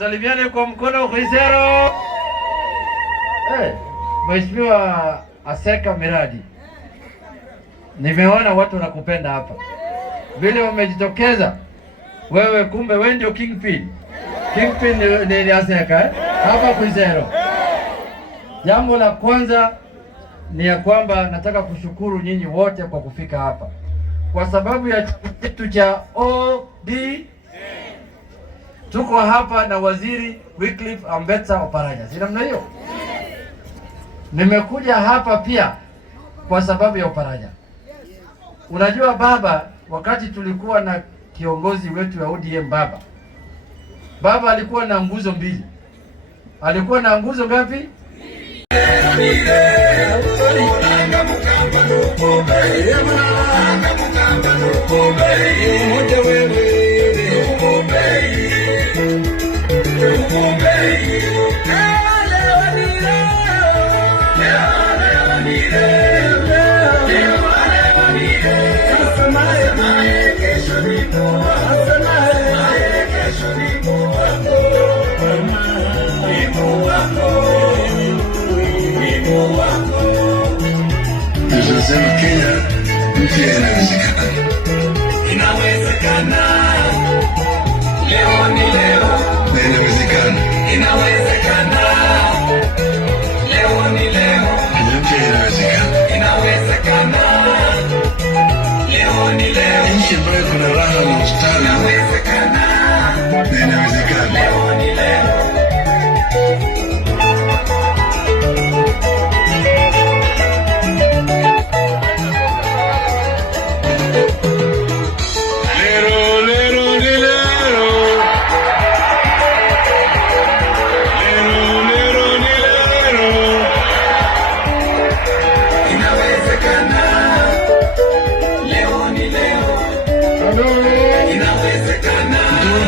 Tusalimiane kwa mkono Khizero. Mheshimiwa Aseka Miradi, nimeona watu wanakupenda hapa. Vile umejitokeza wewe, kumbe wewe ndio kingpin. Kingpin ni Aseka hapa Khizero. Jambo la kwanza ni ya kwamba nataka kushukuru nyinyi wote kwa kufika hapa kwa sababu ya kitu cha OD. Tuko hapa na Waziri Wycliffe Ambetsa Oparanya, si namna hiyo? Nimekuja hapa pia kwa sababu ya Oparanya. Unajua baba, wakati tulikuwa na kiongozi wetu wa ODM baba alikuwa na nguzo mbili. Alikuwa na nguzo ngapi? Tunasema Kenya nchi inawezekana. Inawezekana. Leo ni leo. Inawezekana. Inawezekana. Leo ni leo. Nchi inawezekana. Inawezekana. Leo ni leo. Nchi ambayo kuna raha na ustawi. Inawezekana. Inawezekana. Leo ni leo.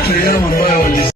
Mtoto yao ambaye